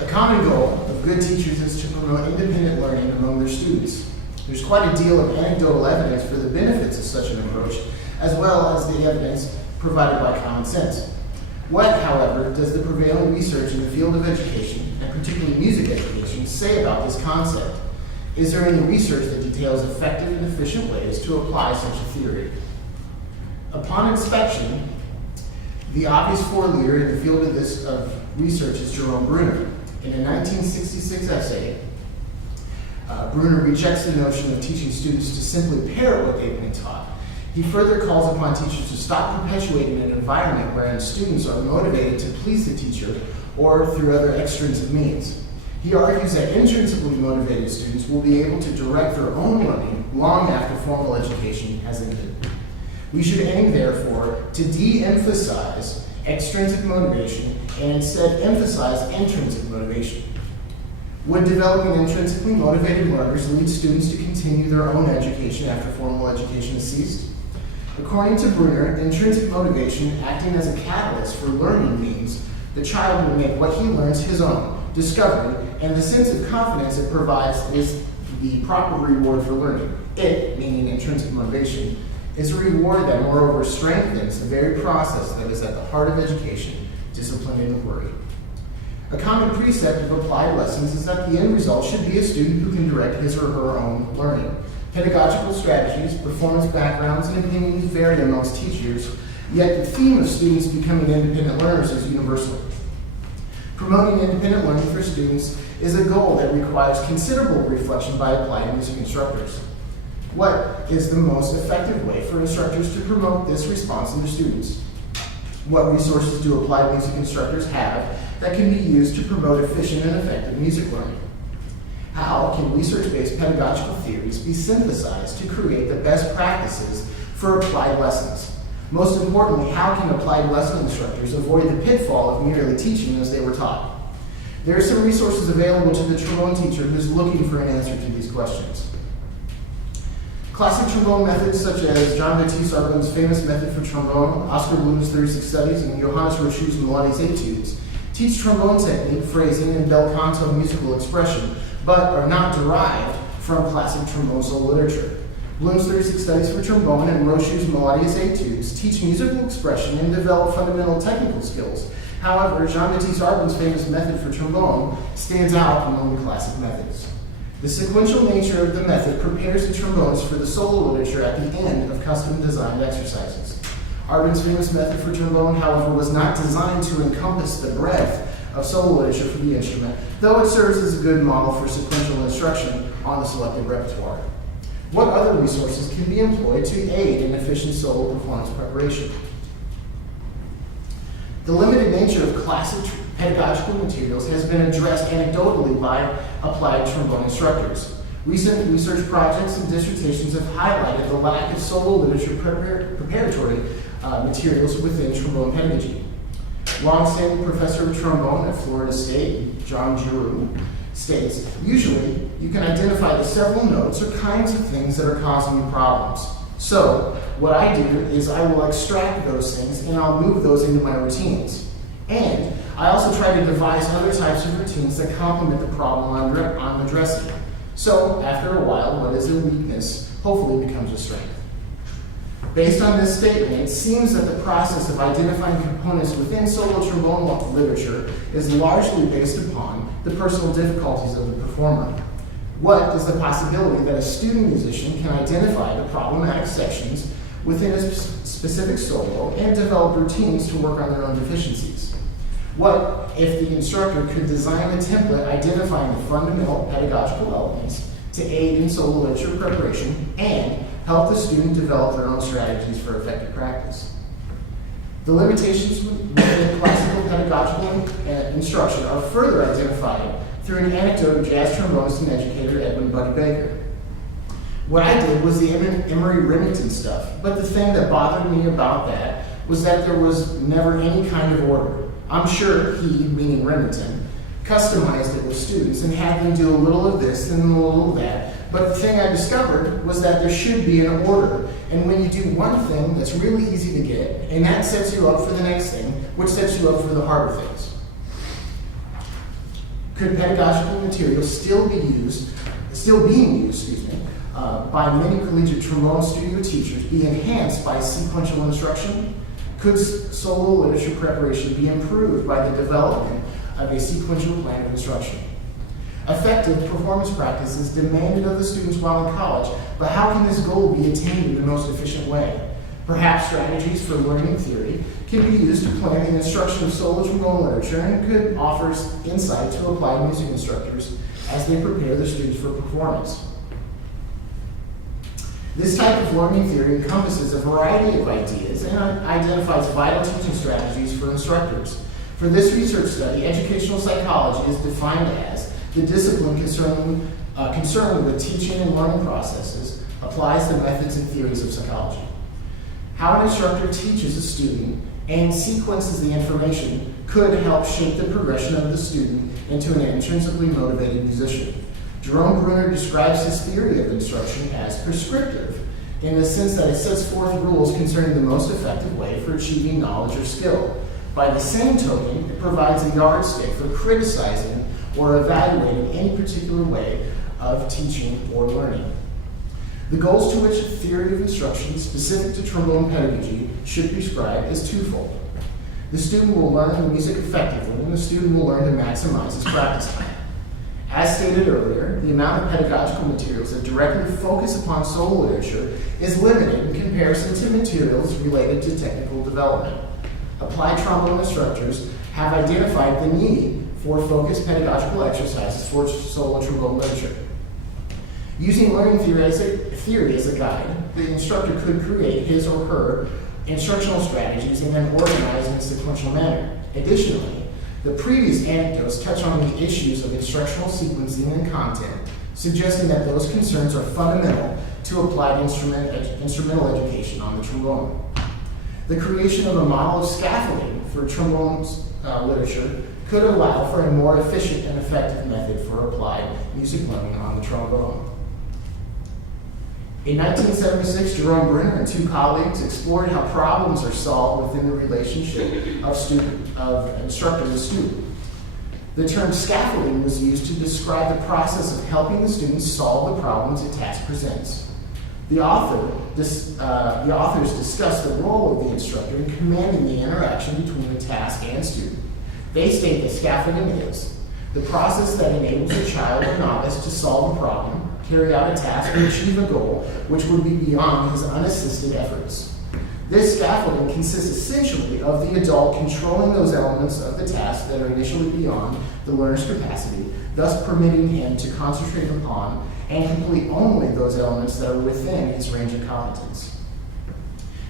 A common goal of good teachers is to promote independent learning among their students. There's quite a deal of anecdotal evidence for the benefits of such an approach, as well as the evidence provided by common sense. What, however, does the prevailing research in the field of education, and particularly music education, say about this concept? Is there any research that details effective and efficient ways to apply such a theory? Upon inspection, the obvious foreleader in the field of this research is Jerome Bruner. In a 1966 essay, Bruner rejects the notion of teaching students to simply parrot what they've been taught. He further calls upon teachers to stop perpetuating an environment wherein students are motivated to please the teacher or through other extrinsic means. He argues that intrinsically motivated students will be able to direct their own learning long after formal education has ended. We should aim, therefore, to de-emphasize extrinsic motivation and instead emphasize intrinsic motivation. Would developing intrinsically motivated learners lead students to continue their own education after formal education has ceased? According to Bruner, intrinsic motivation acting as a catalyst for learning means the child will make what he learns his own, discovery, and the sense of confidence it provides is the proper reward for learning. It, meaning intrinsic motivation, is a reward that moreover strengthens the very process that is at the heart of education, discipline and inquiry. A common precept of applied lessons is that the end result should be a student who can direct his or her own learning. Pedagogical strategies, performance backgrounds, and opinions vary amongst teachers, yet the theme of students becoming independent learners is universal. Promoting independent learning for students is a goal that requires considerable reflection by applied music instructors. What is the most effective way for instructors to promote this response in their students? What resources do applied music instructors have that can be used to promote efficient and effective music learning? How can research-based pedagogical theories be synthesized to create the best practices for applied lessons? Most importantly, how can applied lesson instructors avoid the pitfall of merely teaching as they were taught? There are some resources available to the trombone teacher who is looking for an answer to these questions. Classic trombone methods such as Jean-Baptiste Arban's famous method for trombone, Oscar Bloom's 36 studies, and Johannes Rochu's Melodies Etudes teach trombone technique, phrasing, and bel canto musical expression, but are not derived from classic trombone solo literature. Bloom's 36 studies for trombone and Rochu's Melodies Etudes teach musical expression and develop fundamental technical skills. However, Jean-Baptiste Arban's famous method for trombone stands out among the classic methods. The sequential nature of the method prepares the trombones for the solo literature at the end of custom-designed exercises. Arban's famous method for trombone, however, was not designed to encompass the breadth of solo literature for the instrument, though it serves as a good model for sequential instruction on the selected repertoire. What other resources can be employed to aid in efficient solo performance preparation? The limited nature of classic pedagogical materials has been addressed anecdotally by applied trombone instructors. Recent research projects and dissertations have highlighted the lack of solo literature preparatory materials within trombone pedagogy. Long-standing professor of trombone at Florida State, John Jerome, states, usually you can identify the several notes or kinds of things that are causing you problems. So what I do is I will extract those things and I'll move those into my routines. And I also try to devise other types of routines that complement the problem I'm addressing. So after a while, what is a weakness hopefully becomes a strength. Based on this statement, it seems that the process of identifying components within solo trombone literature is largely based upon the personal difficulties of the performer. What is the possibility that a student musician can identify the problematic sections within a specific solo and develop routines to work on their own deficiencies? What if the instructor could design a template identifying the fundamental pedagogical elements to aid in solo literature preparation and help the student develop their own strategies for effective practice? The limitations within classical pedagogical instruction are further identified through an anecdote of jazz trombonist and educator Edwin Buddy Baker. What I did was the Emory Remington stuff, but the thing that bothered me about that was that there was never any kind of order. I'm sure he, meaning Remington, customized it with students and had them do a little of this and a little of that. But the thing I discovered was that there should be an order. And when you do one thing that's really easy to get, and that sets you up for the next thing, which sets you up for the harder things. Could pedagogical materials still being used, by many collegiate trombone studio teachers be enhanced by sequential instruction? Could solo literature preparation be improved by the development of a sequential plan of instruction? Effective performance practice is demanded of the students while in college, but how can this goal be attained in the most efficient way? Perhaps strategies for learning theory can be used to plan the instruction of solo trombone literature and could offer insight to applied music instructors as they prepare their students for performance. This type of learning theory encompasses a variety of ideas and identifies vital teaching strategies for instructors. For this research study, educational psychology is defined as the discipline concerned with teaching and learning processes, applies the methods and theories of psychology. How an instructor teaches a student and sequences the information could help shape the progression of the student into an intrinsically motivated musician. Jerome Bruner describes his theory of instruction as prescriptive, in the sense that it sets forth rules concerning the most effective way for achieving knowledge or skill. By the same token, it provides a yardstick for criticizing or evaluating any particular way of teaching or learning. The goals to which a theory of instruction specific to trombone pedagogy should prescribe is twofold. The student will learn the music effectively, and the student will learn to maximize his practice time. As stated earlier, the amount of pedagogical materials that directly focus upon solo literature is limited in comparison to materials related to technical development. Applied trombone instructors have identified the need for focused pedagogical exercises for solo trombone literature. Using learning theory as a guide, the instructor could create his or her instructional strategies and then organize in a sequential manner. Additionally, the previous anecdotes touch on the issues of instructional sequencing and content, suggesting that those concerns are fundamental to applied instrumental education on the trombone. The creation of a model of scaffolding for trombone literature could allow for a more efficient and effective method for applied music learning on the trombone. In 1976, Jerome Bruner and two colleagues explored how problems are solved within the relationship of instructor and student. The term scaffolding was used to describe the process of helping the students solve the problems a task presents. The authors discuss the role of the instructor in commanding the interaction between the task and student. They state that scaffolding is the process that enables a child or novice to solve a problem, carry out a task, or achieve a goal which would be beyond his unassisted efforts. This scaffolding consists essentially of the adult controlling those elements of the task that are initially beyond the learner's capacity, thus permitting him to concentrate upon and complete only those elements that are within his range of competence.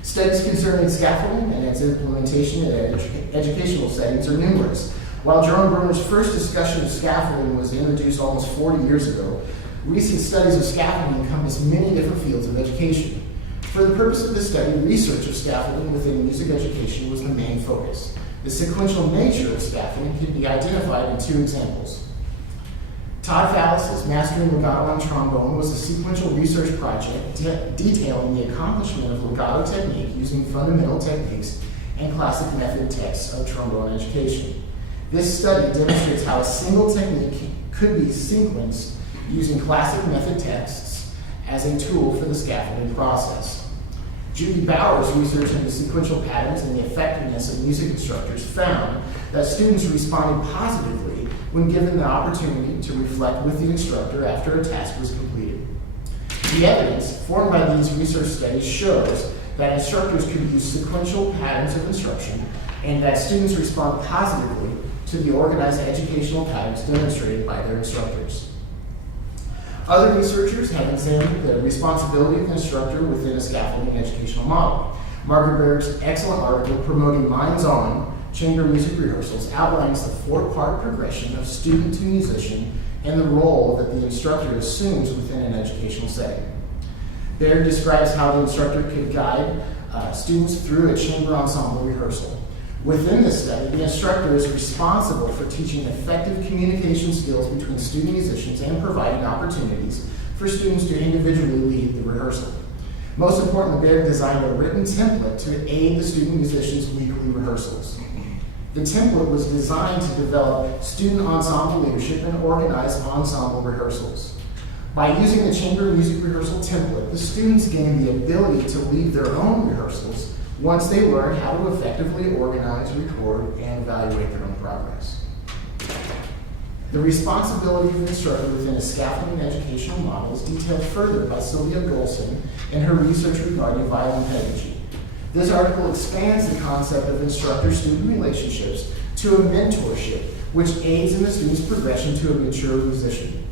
Studies concerning scaffolding and its implementation in educational settings are numerous. While Jerome Bruner's first discussion of scaffolding was introduced almost 40 years ago, recent studies of scaffolding encompass many different fields of education. For the purpose of this study, research of scaffolding within music education was the main focus. The sequential nature of scaffolding can be identified in two examples. Todd Fallis's Mastering Legato on Trombone was a sequential research project detailing the accomplishment of legato technique using fundamental techniques and classic method texts of trombone education. This study demonstrates how a single technique could be sequenced using classic method texts as a tool for the scaffolding process. Judy Bauer's research into sequential patterns and the effectiveness of music instructors found that students responded positively when given the opportunity to reflect with the instructor after a task was completed. The evidence formed by these research studies shows that instructors could use sequential patterns of instruction and that students respond positively to the organized educational patterns demonstrated by their instructors. Other researchers have examined the responsibility of the instructor within a scaffolding educational model. Margaret Berg's excellent article promoting minds-on chamber music rehearsals outlines the four-part progression of student to musician and the role that the instructor assumes within an educational setting. Berg describes how the instructor could guide students through a chamber ensemble rehearsal. Within this study, the instructor is responsible for teaching effective communication skills between student musicians and providing opportunities for students to individually lead the rehearsal. Most importantly, Berg designed a written template to aid the student musicians' weekly rehearsals. The template was designed to develop student ensemble leadership and organize ensemble rehearsals. By using the chamber music rehearsal template, the students gained the ability to lead their own rehearsals once they learned how to effectively organize, record, and evaluate their own progress. The responsibility of an instructor within a scaffolding educational model is detailed further by Sylvia Golson in her research regarding violin pedagogy. This article expands the concept of instructor-student relationships to a mentorship, which aids in the student's progression to a mature musician.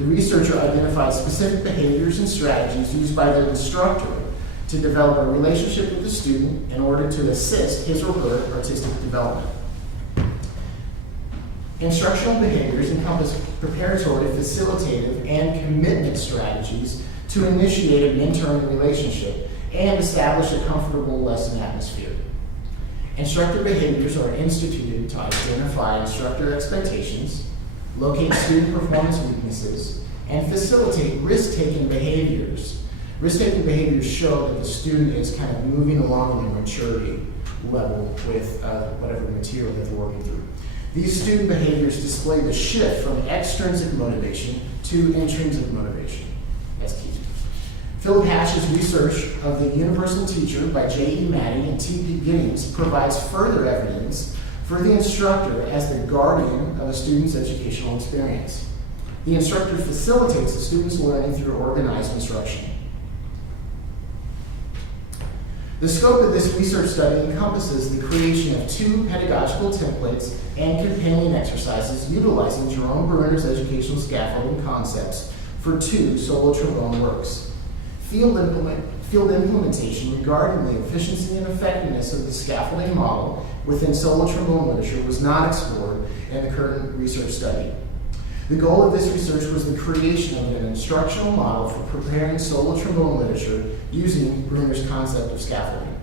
The researcher identified specific behaviors and strategies used by the instructor to develop a relationship with the student in order to assist his or her artistic development. Instructional behaviors encompass preparatory, facilitative, and commitment strategies to initiate a mentoring relationship and establish a comfortable lesson atmosphere. Instructor behaviors are instituted to identify instructor expectations, locate student performance weaknesses, and facilitate risk-taking behaviors. Risk-taking behaviors show that the student is kind of moving along in their maturity level with whatever material that they're working through. These student behaviors display the shift from extrinsic motivation to intrinsic motivation. That's key. Philip Hash's research of the Universal Teacher by J.E. Maddie and T.P. Giddings provides further evidence for the instructor as the guardian of a student's educational experience. The instructor facilitates the student's learning through organized instruction. The scope of this research study encompasses the creation of 2 pedagogical templates and companion exercises utilizing Jerome Bruner's educational scaffolding concepts for 2 solo trombone works. Field implementation regarding the efficiency and effectiveness of the scaffolding model within solo trombone literature was not explored in the current research study. The goal of this research was the creation of an instructional model for preparing solo trombone literature using Bruner's concept of scaffolding.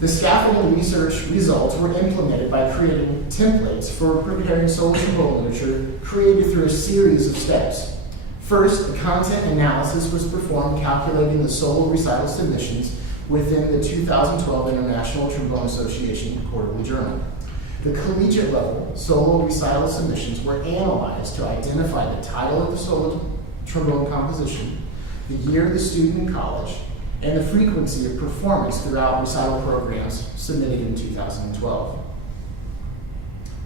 The scaffolding research results were implemented by creating templates for preparing solo trombone literature created through a series of steps. First, the content analysis was performed calculating the solo recital submissions within the 2012 International Trombone Association Quarterly Journal. The collegiate level solo recital submissions were analyzed to identify the title of the solo trombone composition, the year of the student in college, and the frequency of performance throughout recital programs submitted in 2012.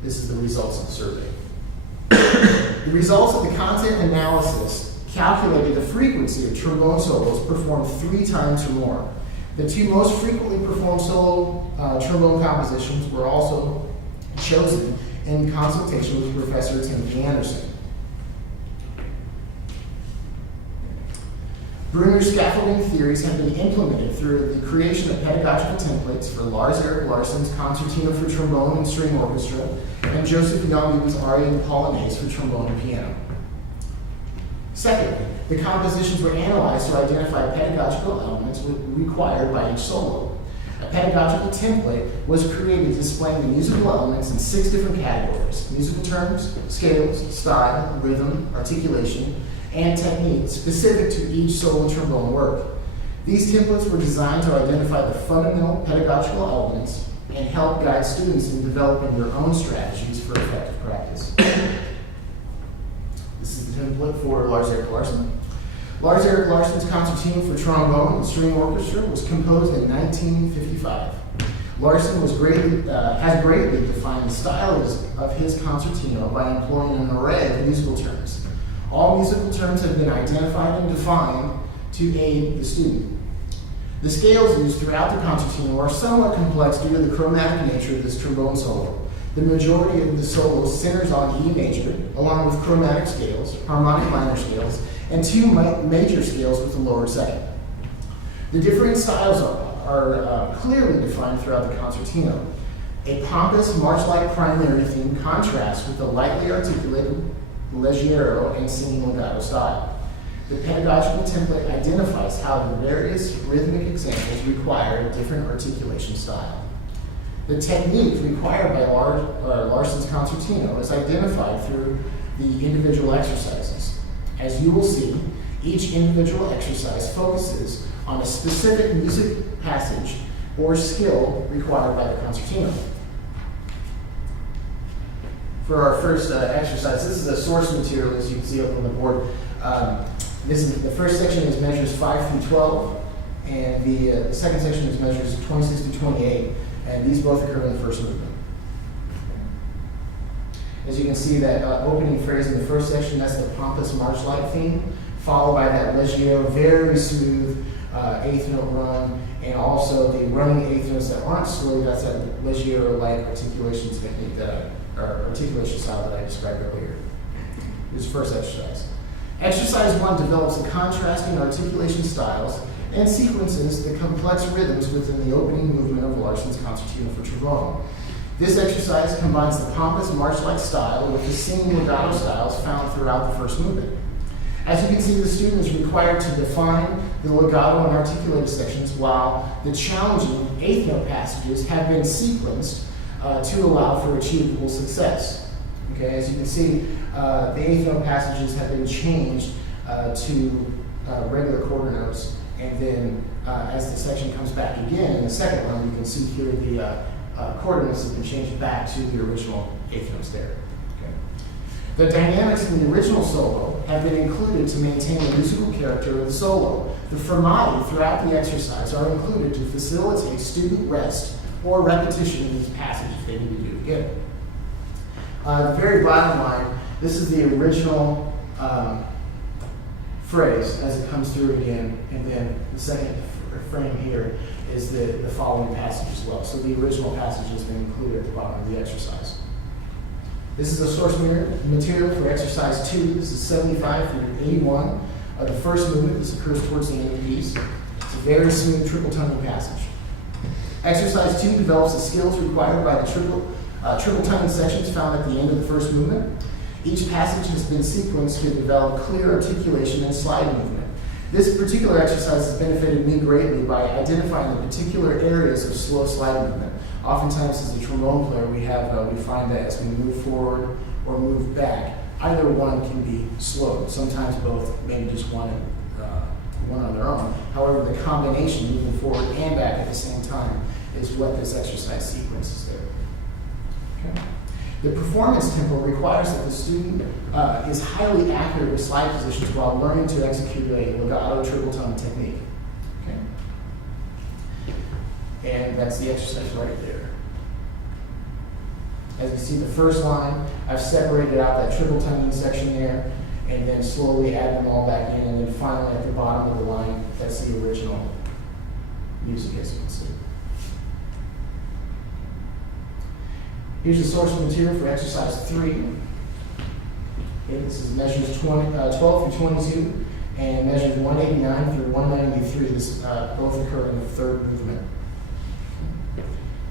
This is the results of the survey. The results of the content analysis calculated the frequency of trombone solos performed 3 times or more. The 2 most frequently performed solo trombone compositions were also chosen in consultation with Professor Timothy Anderson. Bruner's scaffolding theories have been implemented through the creation of pedagogical templates for Lars Erik Larsson's Concertina for Trombone and String Orchestra and Joseph Young's Aria and Polonaise for trombone and piano. Secondly, the compositions were analyzed to identify pedagogical elements required by each solo. A pedagogical template was created displaying the musical elements in 6 different categories: musical terms, scales, style, rhythm, articulation, and technique specific to each solo trombone work. These templates were designed to identify the fundamental pedagogical elements and help guide students in developing their own strategies for effective practice. This is the template for Lars Erik Larsson. Lars Erik Larsson's Concertina for Trombone and String Orchestra was composed in 1955. Larsson has greatly defined the style of his concertina by employing an array of musical terms. All musical terms have been identified and defined to aid the student. The scales used throughout the concertina are somewhat complex due to the chromatic nature of this trombone solo. The majority of the solo centers on E major, along with chromatic scales, harmonic minor scales, and 2 major scales with the lower second. The different styles are clearly defined throughout the concertina. A pompous, march-like primary theme contrasts with the lightly articulated leggero and singing legato style. The pedagogical template identifies how the various rhythmic examples require a different articulation style. The technique required by Larsson's concertina is identified through the individual exercises. As you will see, each individual exercise focuses on a specific music passage or skill required by the concertina. For our first exercise, this is a source material, as you can see up on the board. The first section is measures 5 through 12, and the second section is measures 26 through 28, and these both occur in the first movement. As you can see, that opening phrase in the first section, that's the pompous march-like theme, followed by that leggero, very smooth eighth note run, and also the running eighth notes that aren't slow. That's that leggero-like articulation technique or articulation style that I described earlier. This is the first exercise. Exercise 1 develops the contrasting articulation styles and sequences the complex rhythms within the opening movement of Larson's concertina for trombone. This exercise combines the pompous march-like style with the singing legato styles found throughout the first movement. As you can see, the student is required to define the legato and articulated sections, while the challenging eighth note passages have been sequenced to allow for achievable success. Okay, as you can see, the eighth note passages have been changed to regular quarter notes, and then as the section comes back again in the second line, you can see here the quarter notes have been changed back to the original eighth notes there. Okay. The dynamics in the original solo have been included to maintain the musical character of the solo. The fermati throughout the exercise are included to facilitate student rest or repetition in these passages they need to do again. The very bottom line, this is the original phrase as it comes through again, and then the second frame here is the following passage as well. So the original passage has been included at the bottom of the exercise. This is a source material for exercise 2. This is 75 through 81 of the first movement. This occurs towards the end of the piece. It's a very smooth triple tongue passage. Exercise 2 develops the skills required by the triple tongue sections found at the end of the first movement. Each passage has been sequenced to develop clear articulation and slide movement. This particular exercise has benefited me greatly by identifying the particular areas of slow slide movement. Oftentimes, as a trombone player, we find that as we move forward or move back, either one can be slowed. Sometimes both, maybe just one on their own. However, the combination, moving forward and back at the same time, is what this exercise sequence is there. Okay. The performance tempo requires that the student is highly accurate with slide positions while learning to execute a legato triple tongue technique. Okay. And that's the exercise right there. As you see the first line, I've separated out that triple tonguing section there, and then slowly add them all back in, and then finally at the bottom of the line, that's the original music, as you can see. Here's the source material for exercise 3. Okay, this is measures 12 through 22 and measures 189 through 193. This both occur in the third movement.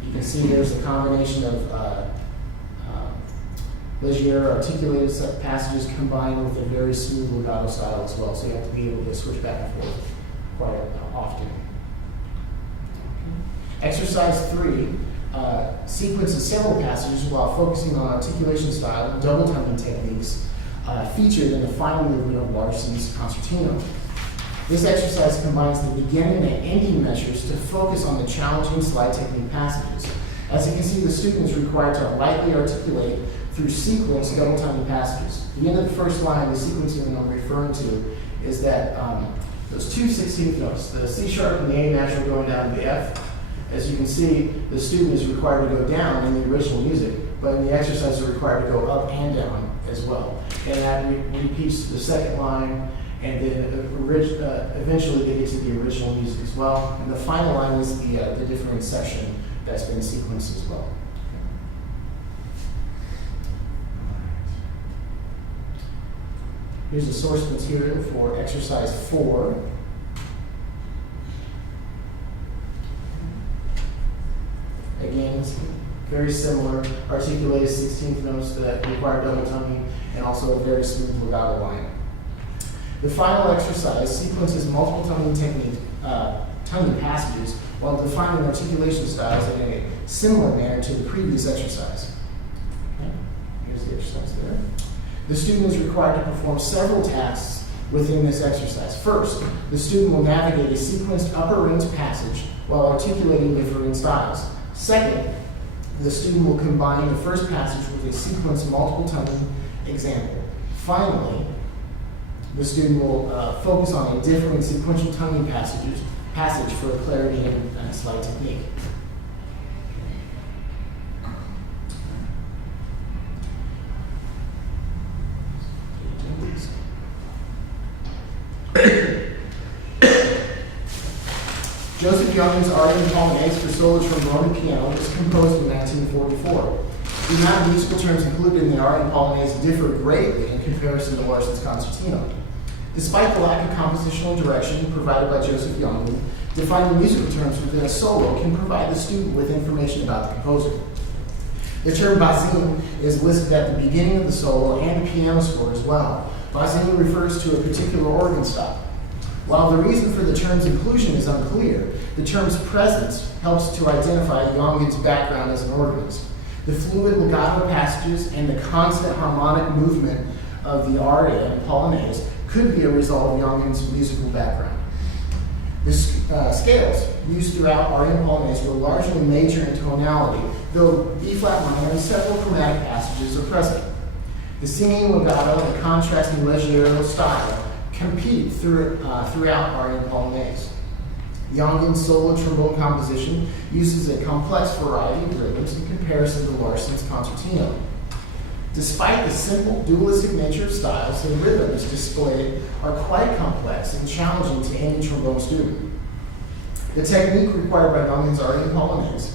You can see there's a combination of leggero articulated passages combined with a very smooth legato style as well. So you have to be able to switch back and forth quite often. Okay. Exercise 3 sequences several passages while focusing on articulation style and double tonguing techniques featured in the final movement of Larson's concertina. This exercise combines the beginning and ending measures to focus on the challenging slide technique passages. As you can see, the student is required to lightly articulate through sequence double tonguing passages. The end of the first line, the sequencing I'm referring to, is that those two 16th notes, the C sharp and the A natural going down to the F. As you can see, the student is required to go down in the original music, but in the exercise they're required to go up and down as well. And that repeats the second line, and then eventually they get to the original music as well. And the final line is the different section that's been sequenced as well. Here's the source material for exercise 4. Again, it's very similar, articulated 16th notes that require double tonguing, and also a very smooth legato line. The final exercise sequences multiple tonguing passages while defining articulation styles in a similar manner to the previous exercise. Okay. Here's the exercise there. The student is required to perform several tasks within this exercise. First, the student will navigate a sequenced upper range passage while articulating differing styles. Second, the student will combine the first passage with a sequence multiple tongue example. Finally, the student will focus on a differing sequential tonguing passage for clarity and slide technique. Joseph Young's Arian Polonaise for solo trombone and piano was composed in 1944. The amount of musical terms included in the Arian Polonaise differ greatly in comparison to Larson's concertino. Despite the lack of compositional direction provided by Joseph Young, defining musical terms within a solo can provide the student with information about the composer. The term basine is listed at the beginning of the solo and the piano score as well. Basine refers to a particular organ style. While the reason for the term's inclusion is unclear, the term's presence helps to identify Jongen's background as an organist. The fluid legato passages and the constant harmonic movement of the aria and polonaise could be a result of Jongen's musical background. The scales used throughout Arian Polonaise were largely major in tonality, though B-flat minor and several chromatic passages are present. The singing legato and contrasting leggero style compete throughout Arian Polonaise. Jongen's solo trombone composition uses a complex variety of rhythms in comparison to Larson's concertino. Despite the simple dualistic nature of styles, the rhythms displayed are quite complex and challenging to any trombone student. The technique required by Jongen's Arian Polonaise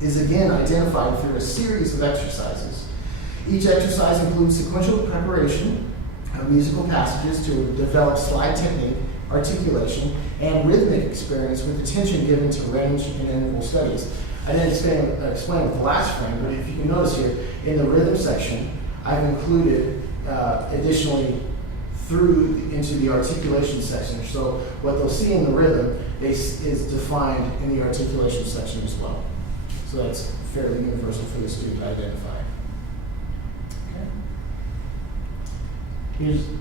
is again identified through a series of exercises. Each exercise includes sequential preparation of musical passages to develop slide technique, articulation, and rhythmic experience with attention given to range and interval studies. I didn't explain with the last frame, but if you can notice here, in the rhythm section, I've included additionally through into the articulation section. So what they'll see in the rhythm is defined in the articulation section as well. So that's fairly universal for the student to identify. Okay. Here's the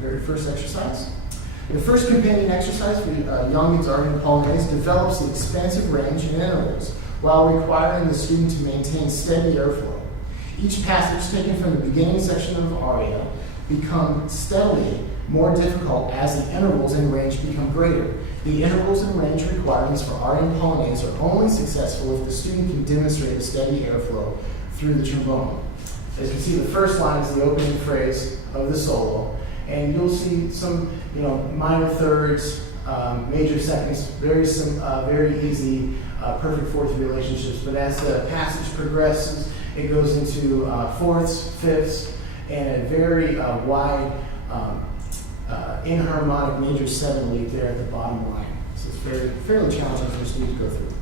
very first exercise. The first companion exercise for Jongen's Arian Polonaise develops the expansive range and intervals while requiring the student to maintain steady airflow. Each passage taken from the beginning section of the aria become steadily more difficult as the intervals and range become greater. The intervals and range requirements for Arian Polonaise are only successful if the student can demonstrate a steady airflow through the trombone. As you can see, the first line is the opening phrase of the solo, and you'll see some, minor thirds, major seconds, very easy, perfect fourth relationships. But as the passage progresses, it goes into fourths, fifths, and a very wide inharmonic major seven lead there at the bottom line. So it's fairly challenging for a student to go through.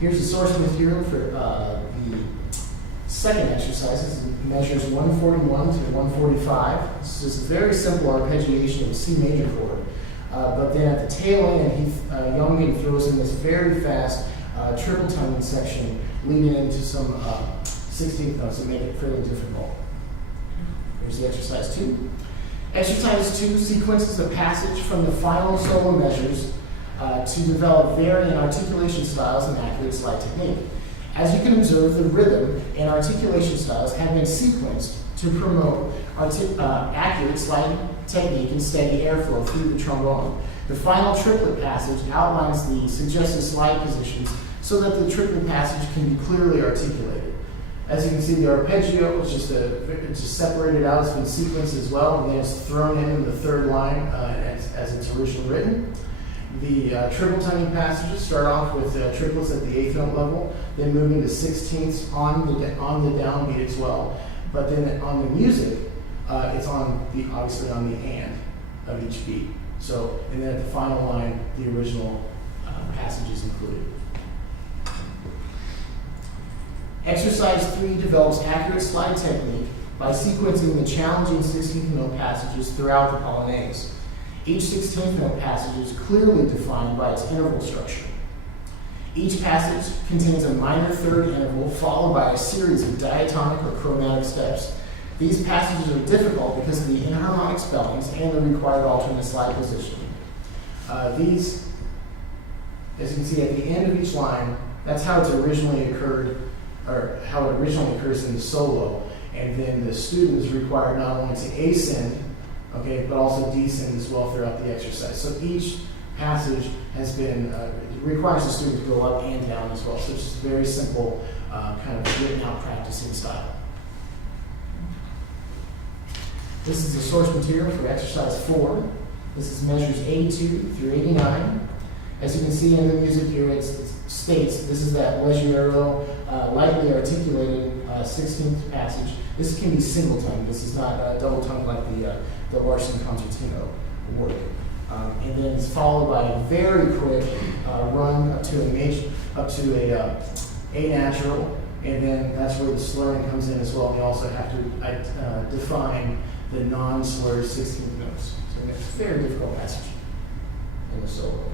Here's the source material for the second exercise. It measures 141 to 145. This is a very simple arpeggiation of a C major chord. But then at the tail end, Jongen throws in this very fast triple tongue section leading into some 16th notes that make it fairly difficult. Here's the exercise 2. Exercise 2 sequences a passage from the final solo measures to develop varying articulation styles and accurate slide technique. As you can observe, the rhythm and articulation styles have been sequenced to promote accurate slide technique and steady airflow through the trombone. The final triplet passage outlines the suggested slide positions so that the triplet passage can be clearly articulated. As you can see, the arpeggio is just separated out, it's been sequenced as well, and then it's thrown in the third line as it's originally written. The triple tonguing passages start off with triplets at the 8th note level, then moving to 16ths on the downbeat as well. But then on the music, it's obviously on the and of each beat. So, and then at the final line, the original passage is included. Exercise 3 develops accurate slide technique by sequencing the challenging 16th note passages throughout the Polonaise. Each 16th note passage is clearly defined by its interval structure. Each passage contains a minor third interval followed by a series of diatonic or chromatic steps. These passages are difficult because of the inharmonic spellings and the required alternate slide position. These, as you can see at the end of each line, that's how it's originally occurred, or how it originally occurs in the solo. And then the student is required not only to ascend, okay, but also descend as well throughout the exercise. So each passage has been, requires the student to go up and down as well. So it's just a very simple kind of written out practicing style. This is the source material for exercise 4. This is measures 82 through 89. As you can see in the music here, it states this is that leggero, lightly articulated 16th passage. This can be single tongue. This is not double tongue like the Larsen concertino work. And then it's followed by a very quick run up to a natural, and then that's where the slurring comes in as well. We also have to define the non-slurred 16th notes. So it's a very difficult passage in the solo.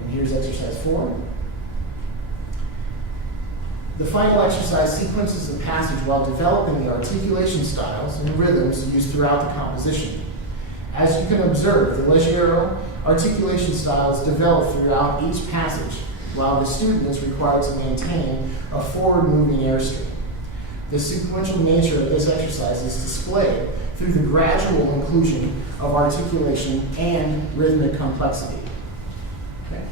And here's exercise 4. The final exercise sequences the passage while developing the articulation styles and rhythms used throughout the composition. As you can observe, the leggero articulation style is developed throughout each passage, while the student is required to maintain a forward-moving airstream. The sequential nature of this exercise is displayed through the gradual inclusion of articulation and rhythmic complexity. Okay.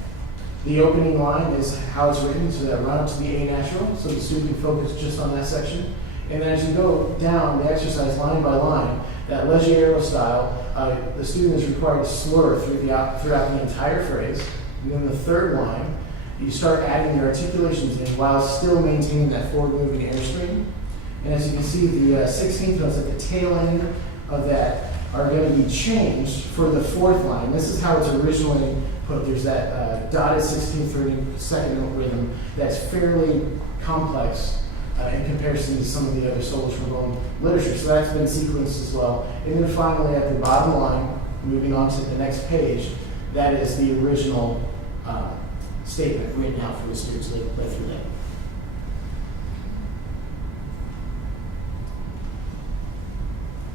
The opening line is how it's written, so that run up to the A natural, so the student can focus just on that section. And then as you go down the exercise line by line, that leggero style, the student is required to slur throughout the entire phrase. And then the third line, you start adding the articulations in while still maintaining that forward-moving airstream. And as you can see, the 16th notes at the tail end of that are going to be changed for the fourth line. This is how it's originally put. There's that dotted 16th, 32nd note rhythm that's fairly complex in comparison to some of the other solo trombone literature. So that's been sequenced as well. And then finally, at the bottom line, moving on to the next page, that is the original statement written out for the students to play through that.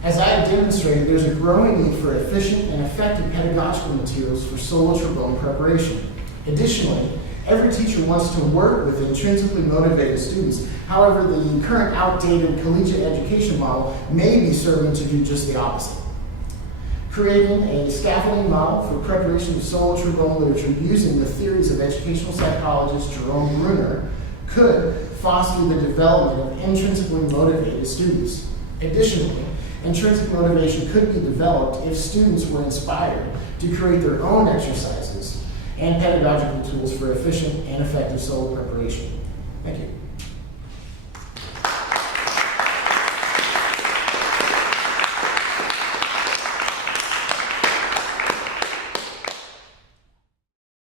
As I have demonstrated, there's a growing need for efficient and effective pedagogical materials for solo trombone preparation. Additionally, every teacher wants to work with intrinsically motivated students. However, the current outdated collegiate education model may be serving to do just the opposite. Creating a scaffolding model for preparation of solo trombone literature using the theories of educational psychologist Jerome Bruner could foster the development of intrinsically motivated students. Additionally, intrinsic motivation could be developed if students were inspired to create their own exercises and pedagogical tools for efficient and effective solo preparation. Thank you.